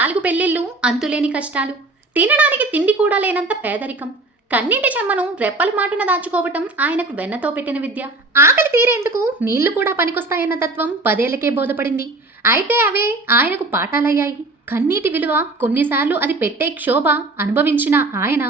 నాలుగు పెళ్ళిళ్ళు అంతులేని కష్టాలు. తినడానికి తిండి కూడా లేనంత పేదరికం. కన్నింటి చెమ్మను రెప్పల మాటున దాచుకోవటం ఆయనకు వెన్నతో పెట్టిన విద్య. ఆకలి తీరేందుకు నీళ్ళు కూడా పనికొస్తాయన్న తత్వం పదేళ్ళకే బోధపడింది. అయితే అవే ఆయనకు పాఠాలయ్యాయి. కన్నీటి విలువ కొన్నిసార్లు అది పెట్టే క్షోభ అనుభవించిన ఆయన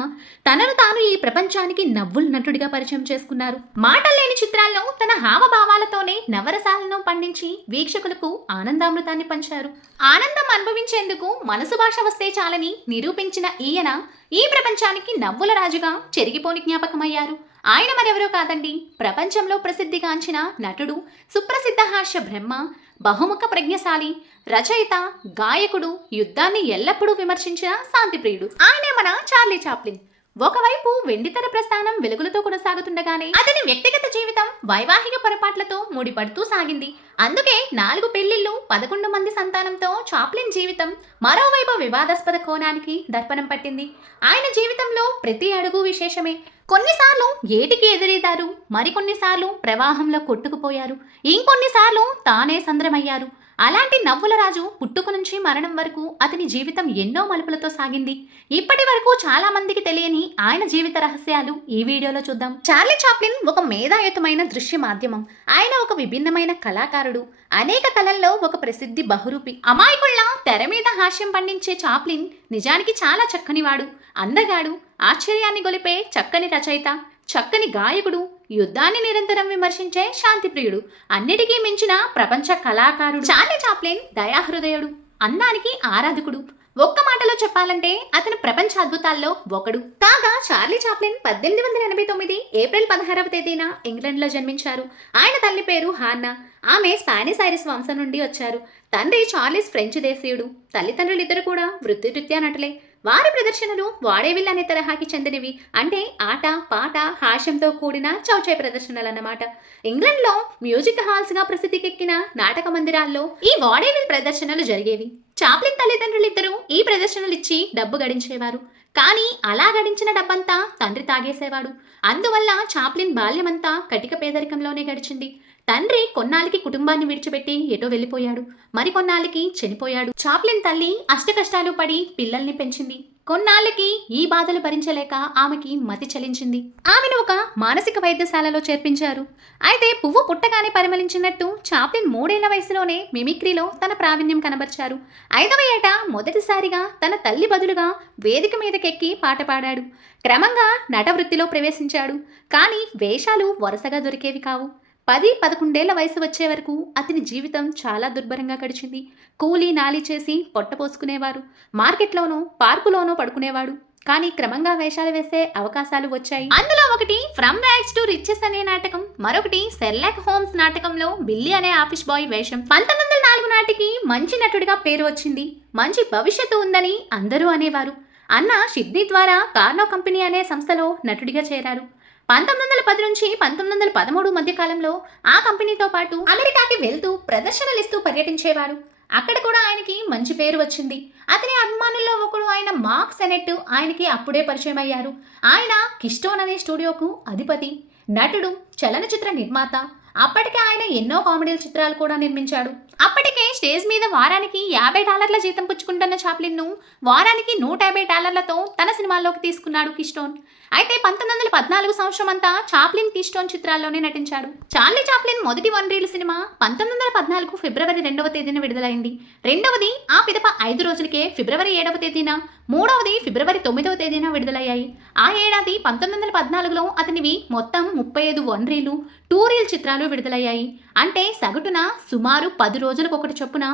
తనను తాను ఈ ప్రపంచానికి నవ్వుల నటుడిగా పరిచయం చేసుకున్నారు. మాటల్లేని చిత్రాల్లో తన హావభావాలతోనే నవరసాలను పండించి వీక్షకులకు ఆనందామృతాన్ని పంచారు. ఆనందం అనుభవించేందుకు మనసు భాష వస్తే చాలని నిరూపించిన ఈయన ఈ ప్రపంచానికి నవ్వుల రాజుగా చెరిగిపోని జ్ఞాపకమయ్యారు. ఆయన మరెవరో కాదండి ప్రపంచంలో ప్రసిద్ధిగాంచిన నటుడు సుప్రసిద్ధ హాస్య బ్రహ్మ బహుముఖ ప్రజ్ఞశాలి రచయిత గాయకుడు యుద్ధాన్ని ఎల్లప్పుడూ విమర్శించిన శాంతిప్రియుడు. ఆయనే మన చార్లీ చాప్లిన్. ఒకవైపు వెండితెర ప్రస్థానం వెలుగులతో కొనసాగుతుండగానే అతని వ్యక్తిగత జీవితం వైవాహిక పొరపాట్లతో ముడిపడుతూ సాగింది. అందుకే నాలుగు పెళ్ళిళ్ళు పదకొండు మంది సంతానంతో చాప్లిన్ జీవితం మరోవైపు వివాదాస్పద కోణానికి దర్పణం పట్టింది. ఆయన జీవితంలో ప్రతి అడుగు విశేషమే. కొన్నిసార్లు ఏటికి ఎదురీదారు మరికొన్నిసార్లు ప్రవాహంలో కొట్టుకుపోయారు. ఇంకొన్నిసార్లు తానే సంద్రమయ్యారు. అలాంటి నవ్వుల రాజు పుట్టుక నుంచి మరణం వరకు అతని జీవితం ఎన్నో మలుపులతో సాగింది. ఇప్పటి వరకు చాలా మందికి తెలియని ఆయన జీవిత రహస్యాలు ఈ వీడియోలో చూద్దాం. చార్లీ చాప్లిన్ ఒక మేధాయుతమైన దృశ్య మాధ్యమం. ఆయన ఒక విభిన్నమైన కళాకారుడు. అనేక కళల్లో ఒక ప్రసిద్ధి బహురూపి. అమాయకుళ్ళ తెర మీద హాస్యం పండించే చాప్లిన్ నిజానికి చాలా చక్కనివాడు. అందగాడు ఆశ్చర్యాన్ని గొలిపే చక్కని రచయిత చక్కని గాయకుడు యుద్ధాన్ని నిరంతరం విమర్శించే శాంతిప్రియుడు. అన్నిటికీ మించిన ప్రపంచ కళాకారుడు. చార్లీ చాప్లిన్ దయాహృదయుడు. అందానికి ఆరాధకుడు. ఒక్క మాటలో చెప్పాలంటే అతను ప్రపంచ అద్భుతాల్లో ఒకడు. కాగా చార్లీ చాప్లిన్ పద్దెనిమిది వందల ఎనభై తొమ్మిది ఏప్రిల్ పదహారవ తేదీన ఇంగ్లాండ్లో జన్మించారు. ఆయన తల్లి పేరు హాన్నా. ఆమె స్పానిష్ ఐరిస్ వంశం నుండి వచ్చారు. తండ్రి చార్లీస్ ఫ్రెంచ్ దేశీయుడు. తల్లిదండ్రులు ఇద్దరు కూడా వృత్తిరీత్యా నటులే. వారి ప్రదర్శనలు వాడేవిల్ అనే తరహాకి చెందినవి. అంటే ఆట పాట హాస్యంతో కూడిన చౌచై ప్రదర్శనలు అన్నమాట ఇంగ్లాండ్లో మ్యూజిక్ హాల్స్గా ప్రసిద్ధికెక్కిన నాటక మందిరాల్లో ఈ వాడేవిల్ ప్రదర్శనలు జరిగేవి. చాప్లిన్ తల్లిదండ్రులిద్దరూ ఈ ప్రదర్శనలు ఇచ్చి డబ్బు గడించేవారు. కానీ అలా గడించిన డబ్బంతా తండ్రి తాగేసేవాడు. అందువల్ల చాప్లిన్ బాల్యమంతా కటిక పేదరికంలోనే గడిచింది. తండ్రి కొన్నాళ్ళకి కుటుంబాన్ని విడిచిపెట్టి ఎటో వెళ్ళిపోయాడు. మరికొన్నాళ్ళకి చనిపోయాడు. చాప్లిన్ తల్లి అష్టకష్టాలు పడి పిల్లల్ని పెంచింది. కొన్నాళ్ళకి ఈ బాధలు భరించలేక ఆమెకి మతి చలించింది. ఆమెను ఒక మానసిక వైద్యశాలలో చేర్పించారు. అయితే పువ్వు పుట్టగానే పరిమళించినట్టు చాప్లిన్ మూడేళ్ళ వయసులోనే మిమిక్రీలో తన ప్రావీణ్యం కనబర్చారు. ఐదవ ఏట మొదటిసారిగా తన తల్లి బదులుగా వేదిక మీదకెక్కి పాట పాడాడు. క్రమంగా నట వృత్తిలో ప్రవేశించాడు. కానీ వేషాలు వరుసగా దొరికేవి కావు. పది పదకొండేళ్ళ వయసు వచ్చే వరకు అతని జీవితం చాలా దుర్భరంగా గడిచింది. కూలీ నాలి చేసి పొట్ట పోసుకునేవారు. మార్కెట్లోనూ పార్కులోనూ పడుకునేవాడు. కానీ క్రమంగా వేషాలు వేసే అవకాశాలు వచ్చాయి. అందులో ఒకటి ఫ్రమ్ ర్యాక్స్ టు రిచెస్ అనే నాటకం. మరొకటి సెర్లాక్ హోమ్స్ నాటకంలో బిల్లీ అనే ఆఫీస్ బాయ్ వేషం. పంతొమ్మిది వందల నాలుగు నాటికి మంచి నటుడిగా పేరు వచ్చింది. మంచి భవిష్యత్తు ఉందని అందరూ అనేవారు. అన్న సిద్ధి ద్వారా కార్నో కంపెనీ అనే సంస్థలో నటుడిగా చేరారు. పంతొమ్మిది వందల పది నుంచి పంతొమ్మిది వందల పదమూడు మధ్య కాలంలో ఆ కంపెనీతో పాటు అమెరికాకి వెళ్తూ ప్రదర్శనలు ఇస్తూ పర్యటించేవారు. అక్కడ కూడా ఆయనకి మంచి పేరు వచ్చింది. అతని అభిమానుల్లో ఒకడు ఆయన మార్క్ సెనెట్ ఆయనకి అప్పుడే పరిచయం అయ్యారు ఆయన కిస్టోన్ అనే స్టూడియోకు అధిపతి నటుడు చలనచిత్ర నిర్మాత అప్పటికే ఆయన ఎన్నో కామెడీ చిత్రాలు కూడా నిర్మించాడు. అప్పటికే స్టేజ్ మీద వారానికి యాభై డాలర్ల జీతం పుచ్చుకుంటున్న చాప్లిన్ను వారానికి నూట యాభై డాలర్లతో తన సినిమాల్లోకి తీసుకున్నాడు కిస్టోన్. అయితే పంతొమ్మిది వందల పద్నాలుగు సంవత్సరం అంతా చాప్లిన్ కిస్టోన్ చిత్రాల్లోనే నటించాడు. చార్లీ చాప్లిన్ మొదటి వన్ రీల్ సినిమా పంతొమ్మిది వందల పద్నాలుగు ఫిబ్రవరి రెండవ తేదీన విడుదలైంది. రెండవది ఆ పిదప ఐదు రోజులకే ఫిబ్రవరి ఏడవ తేదీన మూడవది ఫిబ్రవరి తొమ్మిదవ తేదీన విడుదలయ్యాయి. ఆ ఏడాది పంతొమ్మిది వందల పద్నాలుగులో అతనివి మొత్తం ముప్పై ఐదు వన్ రీలు టూ రీల్ చిత్రాలు విడుదలయ్యాయి. అంటే సగటున సుమారు పది రోజులకు ఒకటి చొప్పున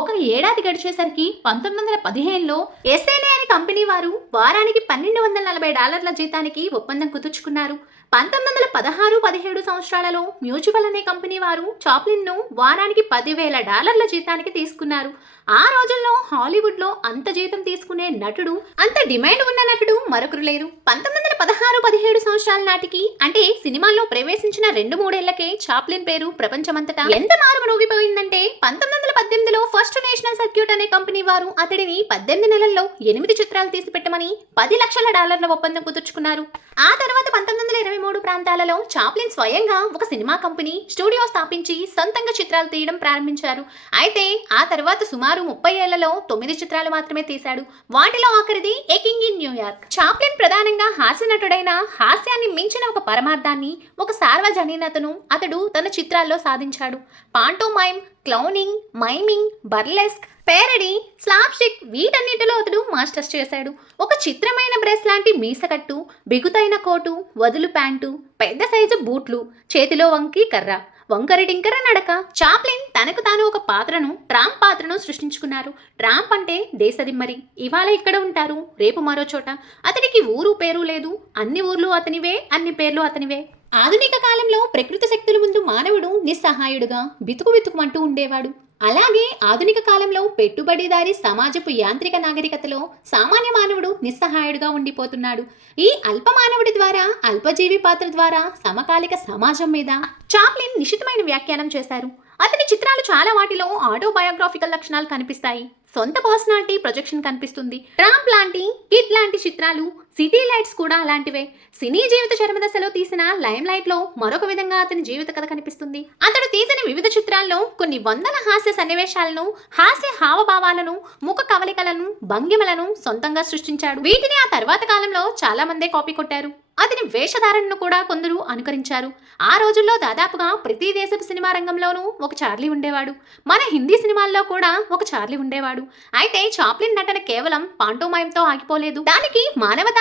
ఒక ఏడాది గడిచేసరికి పంతొమ్మిది వందల పదిహేనులో ఎస్ఎన్ఏ అనే కంపెనీ వారు వారానికి పన్నెండు వందల నలభై డాలర్ల జీతానికి ఒప్పందం కుదుర్చుకున్నారు. పంతొమ్మిది వందల పదహారు పదిహేడు సంవత్సరాలలో మ్యూచువల్ అనే కంపెనీ వారు చాప్లిన్ను వారానికి పదివేల డాలర్ల జీతానికి తీసుకున్నారు. ఆ రోజుల్లో హాలీవుడ్లో అంత జీతం తీసుకునే నటుడు అంత డిమాండ్ ఉన్న నటుడు మరొకరు లేరు. పంతొమ్మిది వందల పదహారు పదిహేడు సంవత్సరాల నాటికి అంటే సినిమాల్లో ప్రవేశించిన రెండు మూడేళ్ళకే చాప్లిన్ పేరు ప్రపంచమంతటా. ఎంత మారుమరోగిపోయిందంటే పంతొమ్మిది వందల పద్దెనిమిదిలో ఫస్ట్ నేషనల్ సర్క్యూట్ అనే కంపెనీ వారు అతడిని పద్దెనిమిది నెలల్లో ఎనిమిది చిత్రాలు తీసి పెట్టమని పది లక్షల డాలర్ల ఒప్పందం కుదుర్చుకున్నారు. ఆ తర్వాత పంతొమ్మిది వందల ఇరవై మూడు ప్రాంతాలలో చాప్లిన్ స్వయంగా ఒక సినిమా కంపెనీ స్టూడియో స్థాపించి సొంతంగా చిత్రాలు తీయడం ప్రారంభించారు. అయితే ఆ తర్వాత సుమారు ముప్పై ఏళ్ళలో తొమ్మిది చిత్రాలు మాత్రమే తీశాడు. వాటిలో ఆఖరిది a king in New York Chaplin ప్రధానంగా హాస్య నటుడైన హాస్యాన్ని మించిన ఒక పరమార్థాన్ని ఒక సార్వజనీనతను అతడు తన చిత్రాల్లో సాధించాడు. Pantomime clowning miming burlesque parody slapstick వీటన్నిటిలో అతడు మాస్టర్స్ చేశాడు. ఒక చిత్రమైన బ్రెస్ లాంటి మీసకట్టు బిగుతైన కోటు వదులు ప్యాంటు పెద్ద సైజు బూట్లు చేతిలో వంకి కర్ర. వంకర టింకర నడక. చాప్లిన్ తనకు తాను ఒక పాత్రను ట్రాంప్ పాత్రను సృష్టించుకున్నారు. ట్రాంప్ అంటే దేశదిమ్మరి. ఇవాళ ఇక్కడ ఉంటారు. రేపు మరో చోట. అతడికి ఊరు పేరు లేదు. అన్ని ఊర్లు అతనివే అన్ని పేర్లు అతనివే. ఆధునిక కాలంలో ప్రకృతి శక్తుల ముందు మానవుడు నిస్సహాయుడుగా బితుకు బితుకుమంటూ ఉండేవాడు. అలాగే ఆధునిక కాలంలో పెట్టుబడిదారి సమాజపు యాంత్రిక నాగరికతలో సామాన్య మానవుడు నిస్సహాయుడుగా ఉండిపోతున్నాడు. ఈ అల్ప మానవుడి ద్వారా అల్పజీవి పాత్ర ద్వారా సమకాలిక సమాజం మీద చాప్లిన్ నిశితమైన వ్యాఖ్యానం చేశారు. అతని చిత్రాలు చాలా వాటిలో ఆటోబయోగ్రాఫికల్ లక్షణాలు కనిపిస్తాయి. సొంత పర్సనాలిటీ ప్రొజెక్షన్ కనిపిస్తుంది. ట్రాంప్ లాంటి కిడ్ లాంటి చిత్రాలు సిటీ లైట్స్ కూడా అలాంటివే. సినీ జీవిత చర్మదశలో తీసిన లైమ్ లైట్లో మరొక విధంగా అతని జీవిత కథ కనిపిస్తుంది. అతడు తీసిన వివిధ చిత్రాల్లో కొన్ని వందల హాస్య సన్నివేశాలను హాస్య హావభావాలను ముఖ కవలికలను భంగిమలను సొంతంగా సృష్టించాడు. వీటిని ఆ తర్వాత కాలంలో చాలా మందే కాపీ కొట్టారు. అతని వేషధారణను కూడా కొందరు అనుకరించారు. ఆ రోజుల్లో దాదాపుగా ప్రతి దేశపు సినిమా రంగంలోనూ ఒక చార్లీ ఉండేవాడు. మన హిందీ సినిమాల్లో కూడా ఒక చార్లీ ఉండేవాడు. అయితే చాప్లిన్ నటన కేవలం పాంటోమాయంతో ఆగిపోలేదు. దానికి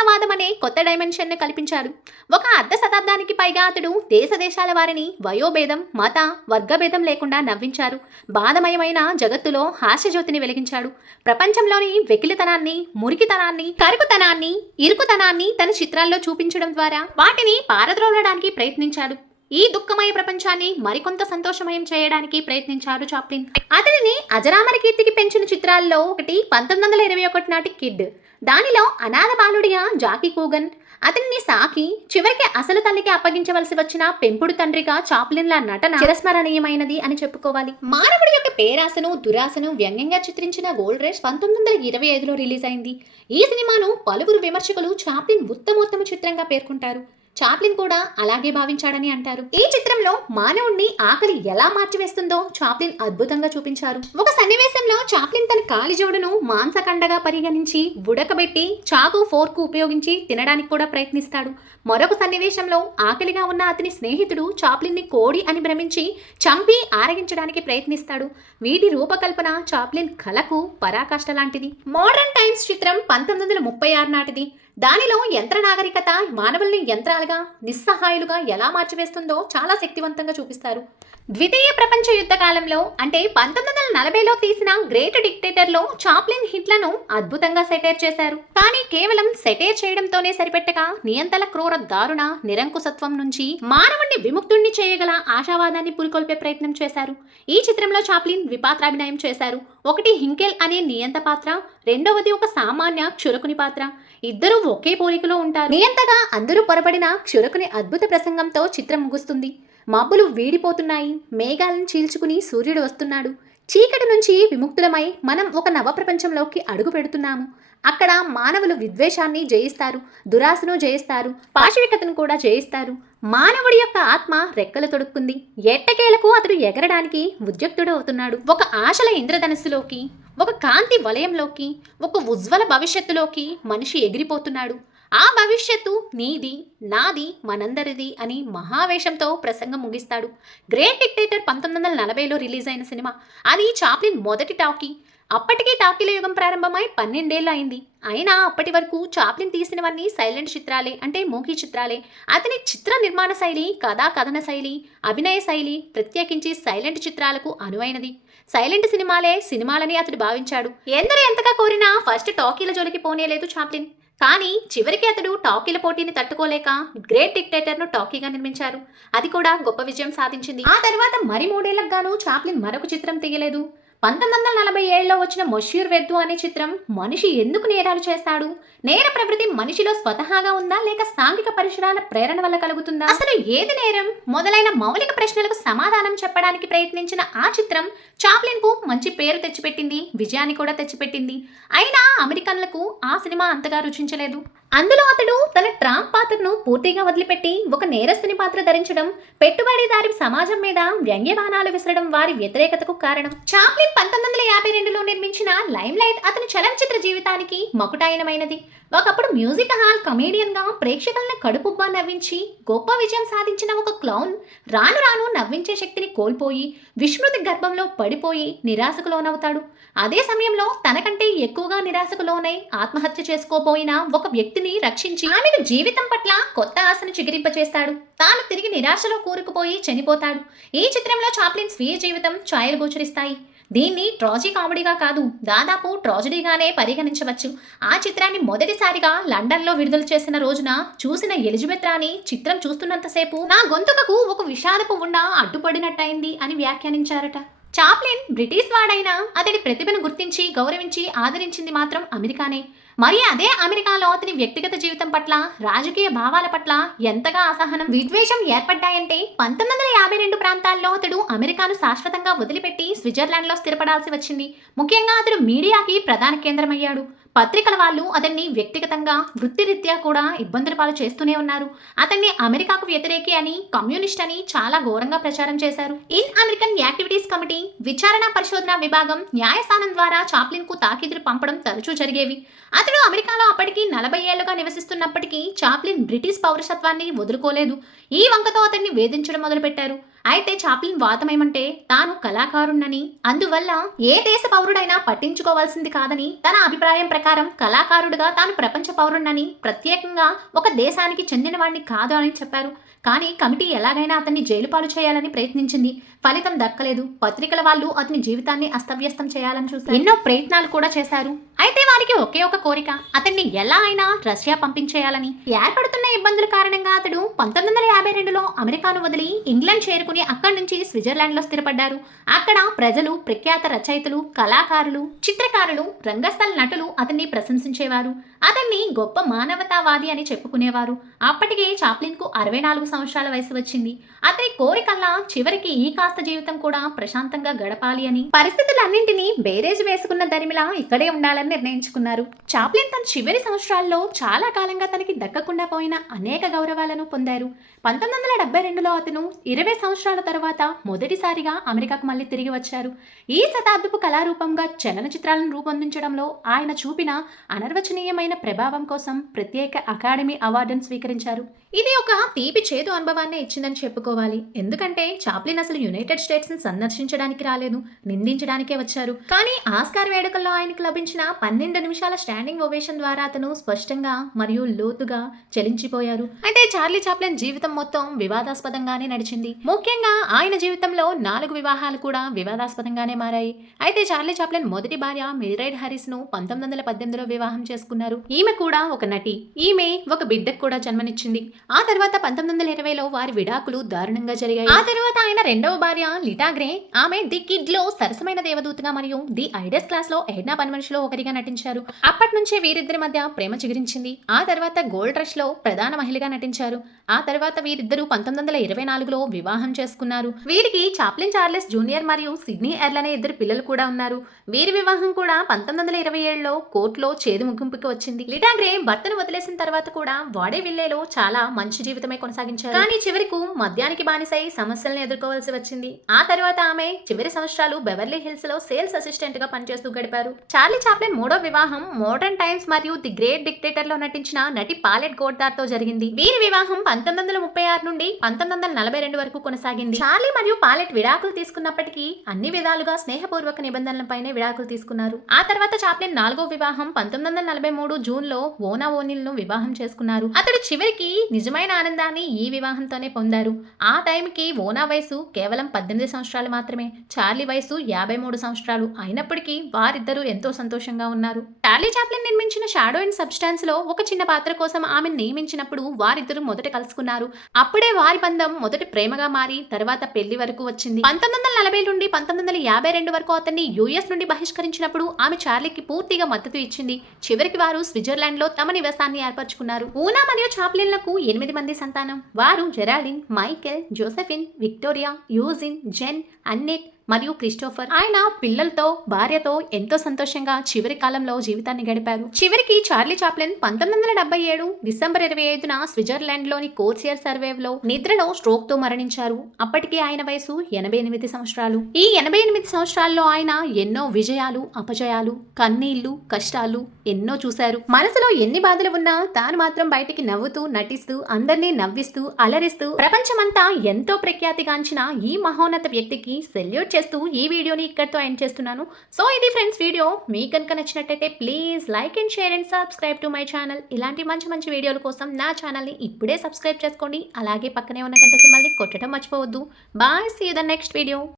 మానవతావాదం అనే కొత్త డైమెన్షన్ కల్పించారు. ఒక అర్ధ శతాబ్దానికి పైగా అతడు దేశ దేశాల వారిని వయోభేదం మత వర్గభేదం లేకుండా నవ్వించారు. బాధమయమైన జగత్తులో హాస్యజ్యోతిని వెలిగించాడు. ప్రపంచంలోని వెకిలితనాన్ని మురికితనాన్ని కరుకుతనాన్ని ఇరుకుతనాన్ని తన చిత్రాల్లో చూపించడం ద్వారా వాటిని పారద్రోలడానికి ప్రయత్నించాడు. ఈ దుఃఖమయ ప్రపంచాన్ని మరికొంత సంతోషమయం చేయడానికి ప్రయత్నించారు చాప్లిన్. అతనిని అజరామర కీర్తికి పెంచిన చిత్రాల్లో ఒకటి పంతొమ్మిది వందల ఇరవై ఒకటి నాటి కిడ్. దానిలో అనాథ బాలుడిగా జాకీ కూగన్ అతన్ని సాకి చివరికి అసలు తల్లికి అప్పగించవలసి వచ్చిన పెంపుడు తండ్రిగా చాప్లిన్ల నటన చిరస్మరణీయమైనది అని చెప్పుకోవాలి. మానవుడి యొక్క పేరాసను దురాసను వ్యంగ్యంగా చిత్రించిన గోల్డ్ రేష్ పంతొమ్మిది వందల ఇరవై ఐదులో రిలీజ్ అయింది. ఈ సినిమాను పలువురు విమర్శకులు చాప్లిన్ ఉత్తమోత్తమ చిత్రంగా పేర్కొంటారు. చాప్లిన్ కూడా అలాగే భావించాడని అంటారు. ఈ చిత్రంలో మానవుణ్ణి ఆకలి ఎలా మార్చివేస్తుందో చాప్లిన్ అద్భుతంగా చూపించారు. ఒక సన్నివేశంలో చాప్లిన్ తన కాలి జోడును మాంసకండగా పరిగణించి ఉడకబెట్టి చాకు ఫోర్కు ఉపయోగించి తినడానికి కూడా ప్రయత్నిస్తాడు. మరొక సన్నివేశంలో ఆకలిగా ఉన్న అతని స్నేహితుడు చాప్లిన్ని కోడి అని భ్రమించి చంపి ఆరగించడానికి ప్రయత్నిస్తాడు. వీటి రూపకల్పన చాప్లిన్ కళకు పరాకాష్ట లాంటిది. మోడర్న్ టైమ్స్ చిత్రం పంతొమ్మిది వందల ముప్పై ఆరు నాటిది. దానిలో యంత్ర నాగరికత మానవుల్ని యంత్రాలుగా నిస్సహాయులుగా ఎలా మార్చివేస్తుందో చాలా శక్తివంతంగా చూపిస్తారు. ద్వితీయ ప్రపంచ యుద్ధ కాలంలో అంటే పంతొమ్మిది వందల నలభైలో తీసిన గ్రేట్ డిక్టేటర్లో చాప్లిన్ హిట్లను అద్భుతంగా సెటైర్ చేశారు. కానీ కేవలం సెటైర్ చేయడంతోనే సరిపెట్టక నియంతల క్రూర దారుణ నిరంకుశత్వం నుంచి మానవుణ్ణి విముక్తుణ్ణి చేయగల ఆశావాదాన్ని పురికొల్పే ప్రయత్నం చేశారు. ఈ చిత్రంలో చాప్లిన్ విపాత్రాభినయం చేశారు. ఒకటి హింకెల్ అనే నియంత పాత్ర రెండవది ఒక సామాన్య క్షురకుని పాత్ర. ఇద్దరూ ఒకే పోలికలో ఉంటారు. నియంతగా అందరూ పొరపడిన క్షురకుని అద్భుత ప్రసంగంతో చిత్రం ముగుస్తుంది. మబ్బులు వీడిపోతున్నాయి. మేఘాలను చీల్చుకుని సూర్యుడు వస్తున్నాడు. చీకటి నుంచి విముక్తులమై మనం ఒక నవ ప్రపంచంలోకి అడుగు పెడుతున్నాము. అక్కడ మానవులు విద్వేషాన్ని జయిస్తారు దురాశను జయిస్తారు పాశవికతను కూడా జయిస్తారు. మానవుడి యొక్క ఆత్మ రెక్కలు తొడుక్కుంది. ఎట్టకేలకు అతడు ఎగరడానికి ఉద్యుక్తుడు అవుతున్నాడు. ఒక ఆశల ఇంద్రధనస్సులోకి ఒక కాంతి వలయంలోకి ఒక ఉజ్వల భవిష్యత్తులోకి మనిషి ఎగిరిపోతున్నాడు. ఆ భవిష్యత్తు నీది నాది మనందరిది అని మహావేషంతో ప్రసంగం ముగిస్తాడు. గ్రేట్ డిక్టేటర్ పంతొమ్మిది వందల నలభైలో రిలీజ్ అయిన సినిమా. అది చాప్లిన్ మొదటి టాకీ అప్పటికే టాకీల యుగం ప్రారంభమై పన్నెండేళ్ళు అయింది. అయినా అప్పటి వరకు చాప్లిన్ తీసినవన్నీ సైలెంట్ చిత్రాలే అంటే మూకీ చిత్రాలే. అతని చిత్ర నిర్మాణ శైలి కథా కథన శైలి అభినయ శైలి ప్రత్యేకించి సైలెంట్ చిత్రాలకు అనువైనది. సైలెంట్ సినిమాలే సినిమాలని అతడు భావించాడు. ఎందరు ఎంతగా కోరినా ఫస్ట్ టాకీల జోలికి పోనేలేదు చాప్లిన్. కానీ చివరికి అతడు టాకీల పోటీని తట్టుకోలేక గ్రేట్ డిక్టేటర్ను టాకీగా నిర్మించారు. అది కూడా గొప్ప విజయం సాధించింది. ఆ తర్వాత మరి మూడేళ్ళకు గాను చాప్లిన్ మరొక చిత్రం తీయలేదు. పంతొమ్మిది వందల నలభై ఏడులో వచ్చిన మషీర్ వెద్దు అనే చిత్రం మనిషి ఎందుకు నేరాలు చేస్తాడు? నేర ప్రవృత్తి మనిషిలో స్వతహాగా ఉందా? లేక సాంఘిక పరిసరాల ప్రేరణ వల్ల కలుగుతుందా? అసలు ఏది నేరం? మొదలైన మౌలిక ప్రశ్నలకు సమాధానం చెప్పడానికి ప్రయత్నించిన ఆ చిత్రం చాప్లిన్కు మంచి పేరు తెచ్చిపెట్టింది. విజయాన్ని కూడా తెచ్చిపెట్టింది. అయినా అమెరికన్లకు ఆ సినిమా అంతగా రుచించలేదు. అందులో అతడు తన ట్రాంప్ పాత్రను పూర్తిగా వదిలిపెట్టి ఒక నేరస్తుని పాత్ర ధరించడం పెట్టుబడిదారి సమాజం మీద వ్యంగ్యబాణాలు విసరడం వారి వ్యతిరేకతకు కారణం. చాప్లిన్ పంతొమ్మిది వందల యాభై రెండులో నిర్మించిన లైమ్ లైట్ అతని చలనచిత్ర జీవితానికి మకుటాయనమైనది. ఒకప్పుడు మ్యూజిక్ హాల్ కమేడియన్గా ప్రేక్షకులను కడుపుబ్బా నవ్వించి గొప్ప విజయం సాధించిన ఒక క్లౌన్ రాను రాను నవ్వించే శక్తిని కోల్పోయి విస్మృతి గర్భంలో పడిపోయి నిరాశకు లోనవుతాడు అదే సమయంలో తనకంటే ఎక్కువగా నిరాశకు లోనై ఆత్మహత్య చేసుకోబోయిన ఒక వ్యక్తిని రక్షించి ఆమెకు జీవితం పట్ల కొత్త ఆశను చిగిరింపచేస్తాడు. తాను తిరిగి నిరాశలో కూరుకుపోయి చనిపోతాడు. ఈ చిత్రంలో చాప్లిన్ స్వీయ జీవితం ఛాయలు గోచరిస్తాయి దీన్ని ట్రాజీ కామెడీగా కాదు దాదాపు ట్రాజడీగానే పరిగణించవచ్చు. ఆ చిత్రాన్ని మొదటిసారిగా లండన్లో విడుదల చేసిన రోజున చూసిన ఎలిజబెత్ రాణి చిత్రం చూస్తున్నంతసేపు నా గొంతుకకు ఒక విషాదపు ఉండ అడ్డుపడినట్టయింది అని వ్యాఖ్యానించారట. చాప్లిన్ బ్రిటిష్ వాడైనా అతడి ప్రతిభను గుర్తించి గౌరవించి ఆదరించింది మాత్రం అమెరికానే. మరి అదే అమెరికాలో అతని వ్యక్తిగత జీవితం పట్ల రాజకీయ భావాల పట్ల ఎంతగా అసహనం విద్వేషం ఏర్పడ్డాయంటే పంతొమ్మిది వందల యాభై రెండు ప్రాంతాల్లో అతడు అమెరికాను శాశ్వతంగా వదిలిపెట్టి స్విట్జర్లాండ్లో స్థిరపడాల్సి వచ్చింది. ముఖ్యంగా అతడు మీడియాకి ప్రధాన కేంద్రమయ్యాడు. పత్రికల వాళ్ళు అతన్ని వ్యక్తిగతంగా వృత్తిరీత్యా కూడా ఇబ్బందుల పాలు చేస్తూనే ఉన్నారు. అతన్ని అమెరికాకు వ్యతిరేకి అని కమ్యూనిస్ట్ అని చాలా ఘోరంగా ప్రచారం చేశారు. ఇన్ అమెరికన్ యాక్టివిటీస్ కమిటీ విచారణ పరిశోధన విభాగం న్యాయస్థానం ద్వారా చాప్లిన్కు తాకీదులు పంపడం తరచూ జరిగేవి. అతడు అమెరికాలో అప్పటికి నలభై ఏళ్ళుగా నివసిస్తున్నప్పటికీ చాప్లిన్ బ్రిటిష్ పౌరసత్వాన్ని వదులుకోలేదు. ఈ వంకతో అతన్ని వేధించడం మొదలుపెట్టారు. అయితే చాప్లిన్ వాదమేమంటే తాను కళాకారుణ్ణని అందువల్ల ఏ దేశ పౌరుడైనా పట్టించుకోవాల్సింది కాదని తన అభిప్రాయం ప్రకారం కళాకారుడుగా తాను ప్రపంచ పౌరుణ్ణని ప్రత్యేకంగా ఒక దేశానికి చెందినవాడిని కాదు అని చెప్పారు. కానీ కమిటీ ఎలాగైనా అతన్ని జైలుపాలు చేయాలని ప్రయత్నించింది. ఫలితం దక్కలేదు. పత్రికల వాళ్ళు అతని జీవితాన్ని అస్తవ్యస్తం చేయాలని చూశారు. ఎన్నో ప్రయత్నాలు కూడా చేశారు. అయితే వారికి ఒకే ఒక కోరిక. అతన్ని ఎలా అయినా రష్యా పంపించేయాలని. ఏర్పడుతున్న ఇబ్బందుల కారణంగా అతడు పంతొమ్మిది వందల యాభై రెండులో అమెరికాను వదిలి ఇంగ్లాండ్ చేరుకుని అక్కడి నుంచి స్విట్జర్లాండ్లో స్థిరపడ్డారు. అక్కడ ప్రజలు ప్రఖ్యాత రచయితలు కళాకారులు చిత్రకారులు రంగస్థల నటులు అతన్ని ప్రశంసించేవారు. అతన్ని గొప్ప మానవతావాది అని చెప్పుకునేవారు. అప్పటికే చాప్లిన్కు అరవై నాలుగు సంవత్సరాల వయసు వచ్చింది. అతని కోరికల్లా చివరికి ఈ కాస్త జీవితం కూడా ప్రశాంతంగా గడపాలి అని పరిస్థితులన్నింటినీ బేరేజ్ వేసుకున్న దరిమిలా ఇక్కడే ఉండాలని నిర్ణయించుకున్నారు. చాప్లిన్ తన చివరి సంవత్సరాల్లో చాలా కాలంగా తనకి దక్కకుండా పోయిన అనేక గౌరవాలను పొందారు. పంతొమ్మిది వందల డెబ్బై రెండులో అతను ఇరవై సంవత్సరాల తర్వాత మొదటిసారిగా అమెరికాకు మళ్ళీ తిరిగి వచ్చారు. ఈ శతాబ్దపు కళారూపంగా చలనచిత్రాలను రూపొందించడంలో ఆయన చూపిన అనర్వచనీయమైన ప్రభావం కోసం ప్రత్యేక అకాడమీ అవార్డును స్వీకరించారు. ఇది ఒక తీపి చేదు అనుభవాన్ని ఇచ్చిందని చెప్పుకోవాలి. ఎందుకంటే చాప్లిన్ అసలు యునైటెడ్ స్టేట్స్ని సందర్శించడానికి రాలేదు నిందించడానికే వచ్చారు. కానీ ఆస్కార్ వేడుకల్లో ఆయనకు లభించిన పన్నెండు నిమిషాల స్టాండింగ్ ఓవేషన్ ద్వారా అతను స్పష్టంగా మరియు లోతుగా చలించిపోయారు. అంటే చార్లీ చాప్లిన్ జీవితం మొత్తం వివాదాస్పదంగానే నడిచింది. ముఖ్యంగా ఆయన జీవితంలో నాలుగు వివాహాలు కూడా వివాదాస్పదంగానే మారాయి. అయితే చార్లీ చాప్లిన్ మొదటి భార్య మిల్రైడ్ హారిస్ను పంతొమ్మిది వందల పద్దెనిమిదిలో వివాహం చేసుకున్నారు. ఈమె కూడా ఒక నటి. ఈమె ఒక బిడ్డకు కూడా జన్మనిచ్చింది. ఆ తర్వాత పంతొమ్మిది వందల ఇరవైలో వారి విడాకులు దారుణంగా జరిగాయి. ఆ తర్వాత ఆయన రెండవ భార్య లిటాగ్రే ఆమె ది కిడ్లో సరసమైన దేవదూతగా మరియు ది ఐడస్ క్లాస్లో ఎడ్నా పన్మనిషిలో ఒకరిగా నటించారు. అప్పటి నుంచే వీరిద్దరి మధ్య ప్రేమ చిగురించింది. ఆ తర్వాత గోల్డ్ రష్లో ప్రధాన మహిళగా నటించారు. ఆ తర్వాత వీరిద్దరూ పంతొమ్మిది వందల ఇరవై నాలుగులో వివాహం చేసుకున్నారు. వీరికి చాప్లిన్ చార్లెస్ జూనియర్ మరియు సిడ్నీ ఎర్ల్ అనే ఇద్దరు పిల్లలు కూడా ఉన్నారు. వీరి వివాహం కూడా పంతొమ్మిది వందల ఇరవై ఏడులో కోర్టులో చేదు ముగింపుకి వచ్చింది. లిటాగ్రే భర్తను వదిలేసిన తర్వాత కూడా వాడే విల్లేలో చాలా మంచి జీవితమే కొనసాగించారు. కానీ చివరకు మద్యానికి బానిసై సమస్యలను ఎదుర్కోవాల్సి వచ్చింది. ఆ తర్వాత ఆమె చివరి సంవత్సరాలు బెవర్లీ హిల్స్లో సేల్స్ అసిస్టెంట్గా పనిచేస్తూ గడిపారు. చార్లీ చాప్లిన్ మూడో వివాహం మోడర్న్ టైమ్స్ మరియు ది గ్రేట్ డిక్టేటర్లో నటించిన నటి పాలెట్ గోడ్దార్తో జరిగింది. వీరి వివాహం పంతొమ్మిది వందల ముప్పై ఆరు నుండి పంతొమ్మిది వందల నలభై రెండు వరకు కొనసాగింది. చార్లీ మరియు పాలెట్ విడాకులు తీసుకున్నప్పటికీ అన్ని విధాలుగా స్నేహపూర్వక నిబంధనలపైనే విడాకులు తీసుకున్నారు. ఆ తర్వాత చాప్లిన్ నాలుగో వివాహం పంతొమ్మిది వందల నలభై మూడు జూన్లో ఓనా ఓనిల్ను వివాహం చేసుకున్నారు. అతడు చివరికి నిజమైన ఆనందాన్ని ఈ వివాహంతోనే పొందారు. ఆ టైంకి ఓనా వయసు కేవలం పద్దెనిమిది సంవత్సరాలు మాత్రమే. చార్లీ వయసు యాభై మూడు సంవత్సరాలు అయినప్పటికీ వారిద్దరూ ఎంతో సంతోషంగా ఉన్నారు. చార్లీ చాప్లిన్ నిర్మించిన షాడో అండ్ సబ్స్టాన్స్లో ఒక చిన్న పాత్ర కోసం ఆమెను నియమించినప్పుడు వారిద్దరూ మొదట కలుసుకున్నారు. అప్పుడే వారి బంధం మొదటి ప్రేమగా మారి తర్వాత పెళ్ళి వరకు వచ్చింది. పంతొమ్మిది వందల నలభై నుండి పంతొమ్మిది వందల యాభై రెండు వరకు అతన్ని యుఎస్ నుండి బహిష్కరించినప్పుడు ఆమె చార్లీకి పూర్తిగా మద్దతు ఇచ్చింది. చివరికి వారు స్విట్జర్లాండ్లో తమ నివాసాన్ని ఏర్పరచుకున్నారు. ఊనా మరియు చాప్లిన్లకు ఎనిమిది మంది సంతానం. వారు Geraldine Michael Josephine Victoria Eugene Jane Annette మరియు క్రిస్టోఫర్ ఆయన పిల్లలతో భార్యతో ఎంతో సంతోషంగా చివరి కాలంలో జీవితాన్ని గడిపారు. చివరికి చార్లీ చాప్లిన్ పంతొమ్మిది వందల డెబ్బై ఏడు డిసెంబర్ ఇరవై ఐదున స్విట్జర్లాండ్లోని కోర్సియర్ సర్వేవ్లో నిద్రలో స్ట్రోక్తో మరణించారు. అప్పటికి ఆయన వయసు ఎనభై ఎనిమిది సంవత్సరాలు. ఈ ఎనభై ఎనిమిది సంవత్సరాల్లో ఆయన ఎన్నో విజయాలు అపజయాలు కన్నీళ్ళు కష్టాలు ఎన్నో చూశారు. మనసులో ఎన్ని బాధలు ఉన్నా తాను మాత్రం బయటికి నవ్వుతూ నటిస్తూ అందరినీ నవ్విస్తూ అలరిస్తూ ప్రపంచమంతా ఎంతో ప్రఖ్యాతిగాంచిన ఈ మహోన్నత వ్యక్తికి సెల్యూట్ చేస్తూ ఈ వీడియోని ఇక్కడితో ఎండ్ చేస్తున్నాను. సో ఇది ఫ్రెండ్స్ వీడియో. మీకు కనుక నచ్చినట్టయితే please like and share and subscribe to my channel. ఇలాంటి మంచి మంచి వీడియోల కోసం నా ఛానల్ని ఇప్పుడే సబ్స్క్రైబ్ చేసుకోండి. అలాగే పక్కనే ఉన్న గంట సింబల్ని కొట్టడం మర్చిపోవద్దు. Bye see the next video